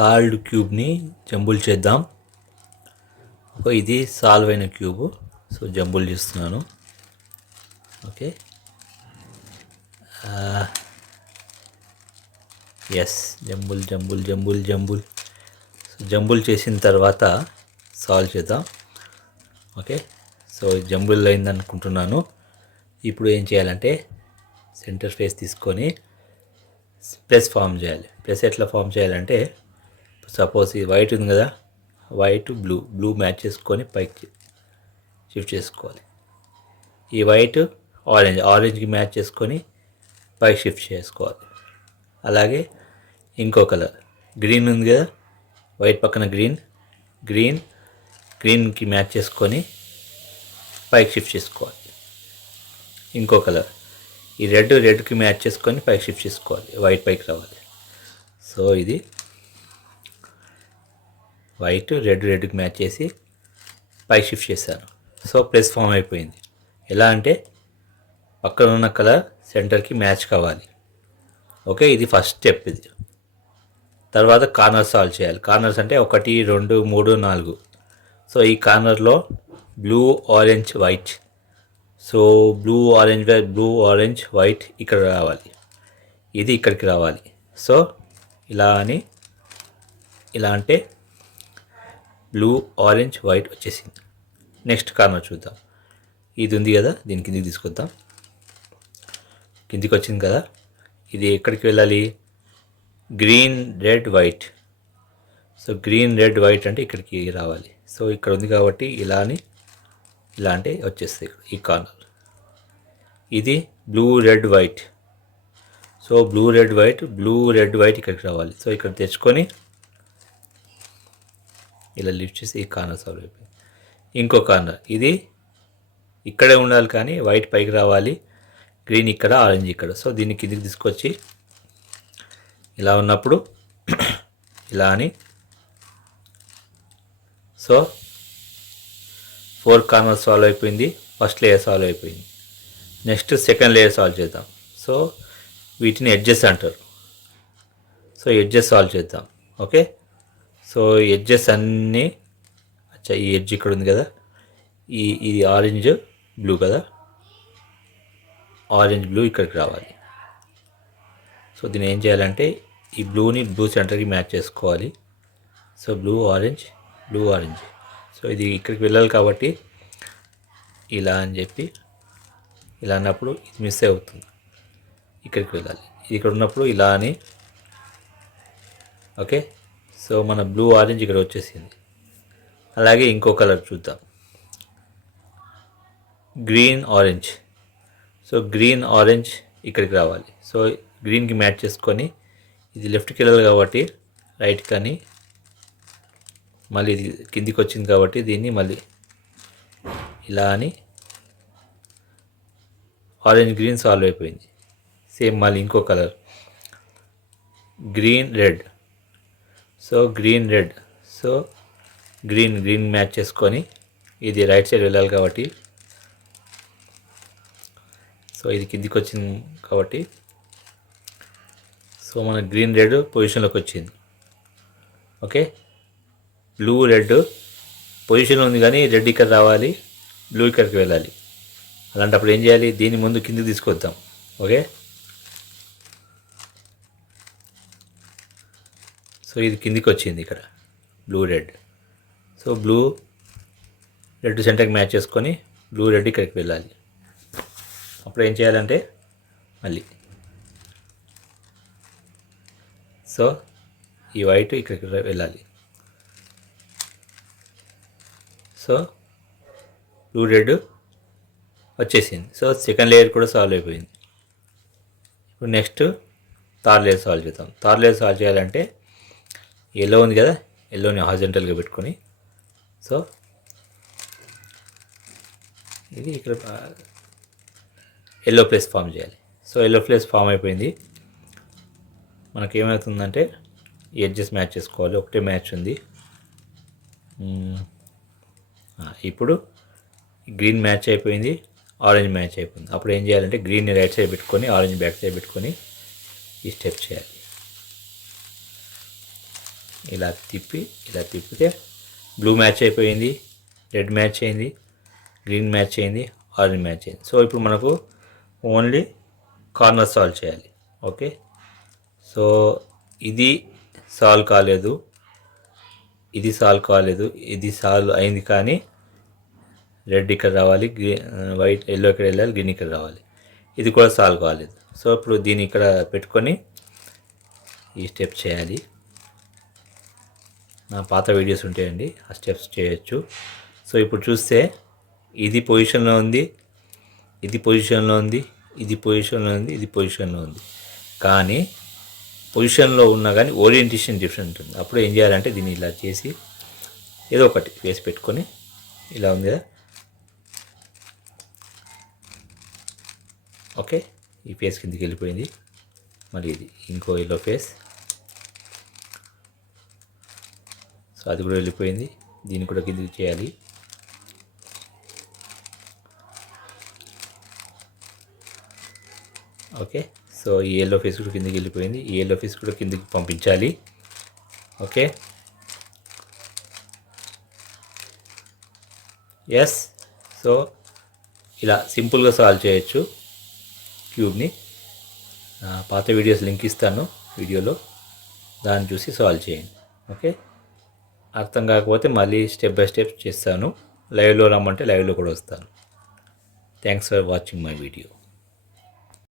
Sold క్యూబ్ని jumble చేద్దాం. ఒక ఇది సాల్వ్ అయిన క్యూబ్. సో జంబుల్ చేస్తున్నాను. Okay. Yes jumble jumble jumble jumble. So jumble చేసిన తర్వాత సాల్వ్ చేద్దాం. ఓకే. సో జంబుల్ అయింది అనుకుంటున్నాను ఇప్పుడు ఏం చేయాలంటే సెంటర్ ఫేస్ తీసుకొని ప్లస్ ఫామ్ చేయాలి. ప్లస్ ఎట్లా ఫామ్ చేయాలంటే సపోజ్ ఇది వైట్ ఉంది కదా వైట్ బ్లూ బ్లూ మ్యాచ్ చేసుకొని పైకి షిఫ్ట్ చేసుకోవాలి. ఈ వైట్ ఆరెంజ్ ఆరెంజ్కి మ్యాచ్ చేసుకొని పైకి షిఫ్ట్ చేసుకోవాలి. అలాగే ఇంకో కలర్ గ్రీన్ ఉంది కదా వైట్ పక్కన గ్రీన్ గ్రీన్ గ్రీన్కి మ్యాచ్ చేసుకొని పైకి షిఫ్ట్ చేసుకోవాలి. ఇంకో కలర్ ఈ రెడ్ రెడ్కి మ్యాచ్ చేసుకొని పైకి షిఫ్ట్ చేసుకోవాలి వైట్ పైకి రావాలి. సో ఇది వైట్ రెడ్ రెడ్కి మ్యాచ్ చేసి పై షిఫ్ట్ చేశాను. సో ప్లస్ ఫామ్ అయిపోయింది. ఎలా అంటే పక్కన ఉన్న కలర్ సెంటర్కి మ్యాచ్ కావాలి. ఓకే ఇది ఫస్ట్ స్టెప్ ఇది. తర్వాత కార్నర్ సాల్వ్ చేయాలి. కార్నర్స్ అంటే ఒకటి రెండు మూడు నాలుగు. సో ఈ కార్నర్లో blue orange white. So blue orange blue orange white ఇక్కడ రావాలి. ఇది ఇక్కడికి రావాలి. సో ఇలా అని ఇలా అంటే బ్లూ ఆరెంజ్ వైట్ వచ్చేసింది. నెక్స్ట్ కార్నర్ చూద్దాం. ఇది ఉంది కదా దీని కిందికి తీసుకొద్దాం. కిందికి వచ్చింది కదా ఇది ఎక్కడికి వెళ్ళాలి? Green red white so green red white అంటే ఇక్కడికి రావాలి. సో ఇక్కడ ఉంది కాబట్టి ఇలా అని ఇలా అంటే వచ్చేస్తుంది ఇక్కడ ఈ కార్నర్ ఇది blue red white so blue red white blue red white ఇక్కడికి రావాలి. సో ఇక్కడ తెచ్చుకొని ఇలా లిఫ్ట్ చేసి ఈ కార్నర్ సాల్వ్ అయిపోయింది. ఇంకో కార్నర్ ఇది ఇక్కడే ఉండాలి కానీ వైట్ పైకి రావాలి. గ్రీన్ ఇక్కడ ఆరెంజ్ ఇక్కడ. సో దీన్ని కిందికి తీసుకొచ్చి ఇలా ఉన్నప్పుడు ఇలా అని. సో ఫోర్ కార్నర్ సాల్వ్ అయిపోయింది. ఫస్ట్ లేయర్ సాల్వ్ అయిపోయింది. నెక్స్ట్ సెకండ్ లేయర్ సాల్వ్ చేద్దాం. సో వీటిని ఎడ్జెస్ అంటారు. సో ఎడ్జెస్ సాల్వ్ చేద్దాం. ఓకే? సో ఎడ్జెస్ అన్నీ అచ్చా ఈ ఎడ్జ్ ఇక్కడ ఉంది కదా? ఈ ఇది ఆరెంజ్ బ్లూ కదా? ఆరెంజ్ బ్లూ ఇక్కడికి రావాలి. సో దీన్ని ఏం చేయాలంటే ఈ బ్లూని బ్లూ సెంటర్కి మ్యాచ్ చేసుకోవాలి. So blue orange blue orange. So ఇది ఇక్కడికి వెళ్ళాలి కాబట్టి ఇలా అని చెప్పి ఇలా అన్నప్పుడు ఇది మిస్ అవుతుంది. ఇక్కడికి వెళ్ళాలి. ఇది ఇక్కడ ఉన్నప్పుడు ఇలా అని ఓకే? సో మన బ్లూ ఆరెంజ్ ఇక్కడ వచ్చేసింది. అలాగే ఇంకో కలర్ చూద్దాం. Green orange. So green orange ఇక్కడికి రావాలి. సో గ్రీన్కి మ్యాచ్ చేసుకొని ఇది లెఫ్ట్కి వెళ్ళాలి కాబట్టి రైట్ కానీ మళ్ళీ ఇది కిందికి వచ్చింది కాబట్టి దీన్ని మళ్ళీ ఇలా అని ఆరెంజ్ గ్రీన్ సాల్వ్ అయిపోయింది. సేమ్ మళ్ళీ ఇంకో colour. Green red. So green red. So green green match చేసుకొని ఇది రైట్ సైడ్ వెళ్ళాలి కాబట్టి. సో ఇది కిందికి వచ్చింది కాబట్టి. సో మన గ్రీన్ రెడ్ పొజిషన్లోకి వచ్చింది. ఓకే? బ్లూ రెడ్ పొజిషన్లో ఉంది కానీ రెడ్ ఇక్కడ రావాలి బ్లూ ఇక్కడికి వెళ్ళాలి. అలాంటప్పుడు ఏం చేయాలి? దీని ముందు కిందికి తీసుకొద్దాం. ఓకే? సో ఇది కిందికి వచ్చింది ఇక్కడ. Blue red so blue red సెంటర్కి మ్యాచ్ చేసుకొని బ్లూ రెడ్ ఇక్కడికి వెళ్ళాలి. అప్పుడు ఏం చేయాలంటే మళ్ళీ. సో ఈ వైట్ ఇక్కడికి వెళ్ళాలి. సో బ్లూ రెడ్ వచ్చేసింది. సో సెకండ్ లేయర్ కూడా సాల్వ్ అయిపోయింది. ఇప్పుడు నెక్స్ట్ థర్డ్ లేయర్ సాల్వ్ చేద్దాం. థర్డ్ లేయర్ సాల్వ్ చేయాలంటే ఎల్లో ఉంది కదా ఎల్లోని హార్జెంటల్గా పెట్టుకొని. సో ఇది ఇక్కడ ఎల్లో ప్లేస్ ఫామ్ చేయాలి. సో ఎల్లో ప్లేస్ ఫామ్ అయిపోయింది. మనకి ఏమవుతుందంటే ఎడ్జెస్ మ్యాచ్ చేసుకోవాలి. ఒకటే మ్యాచ్ ఉంది. ఇప్పుడు గ్రీన్ మ్యాచ్ అయిపోయింది ఆరెంజ్ మ్యాచ్ అయిపోయింది. అప్పుడు ఏం చేయాలంటే గ్రీన్ రైట్ సైడ్ పెట్టుకొని ఆరెంజ్ బ్యాక్ సైడ్ పెట్టుకొని ఈ స్టెప్ చేయాలి. ఇలా తిప్పి ఇలా తిప్పితే బ్లూ మ్యాచ్ అయిపోయింది రెడ్ మ్యాచ్ అయింది గ్రీన్ మ్యాచ్ అయింది ఆరెంజ్ మ్యాచ్ అయింది. సో ఇప్పుడు మనకు ఓన్లీ కార్నర్ సాల్వ్ చేయాలి. ఓకే సో ఇది సాల్వ్ కాలేదు. ఇది సాల్వ్ కాలేదు. ఇది సాల్వ్ అయింది కానీ రెడ్ ఇక్కడ రావాలి గ్రీన్ వైట్ ఎల్లో ఇక్కడ వెళ్ళాలి గ్రీన్ ఇక్కడ రావాలి. ఇది కూడా సాల్వ్ కాలేదు. సో ఇప్పుడు దీన్ని ఇక్కడ పెట్టుకొని ఈ స్టెప్ చేయాలి. నా పాత వీడియోస్ ఉంటాయండి ఆ స్టెప్స్ చేయొచ్చు. సో ఇప్పుడు చూస్తే ఇది పొజిషన్లో ఉంది ఇది పొజిషన్లో ఉంది ఇది పొజిషన్లో ఉంది ఇది పొజిషన్లో ఉంది. కానీ పొజిషన్లో ఉన్నా కానీ ఓరియంటేషన్ డిఫరెంట్ ఉంది అప్పుడు ఏం చేయాలంటే దీన్ని ఇలా చేసి ఏదో ఒకటి వేసి పెట్టుకొని ఇలా ఉంది కదా. ఓకే ఈ ఫేస్ కిందకి వెళ్ళిపోయింది. మళ్ళీ ఇది ఇంకో ఎల్లో ఫేస్ సో అది కూడా వెళ్ళిపోయింది. దీన్ని కూడా కిందకి చేయాలి. ఓకే. సో ఈ ఎల్లో ఫేస్ కూడా కిందకి వెళ్ళిపోయింది. ఈ ఎల్లో ఫేస్ కూడా కిందకి పంపించాలి. ఓకే. ఎస్ సో ఇలా సింపుల్గా సాల్వ్ చేయొచ్చు క్యూబ్ని. పాత వీడియోస్ లింక్ ఇస్తాను వీడియోలో. దాన్ని చూసి సాల్వ్ చేయండి. ఓకే. అర్థం కాకపోతే మళ్ళీ స్టెప్ బై స్టెప్ చేస్తాను. లైవ్లో రమ్మంటే లైవ్లో కూడా వస్తాను. Thanks for watching my video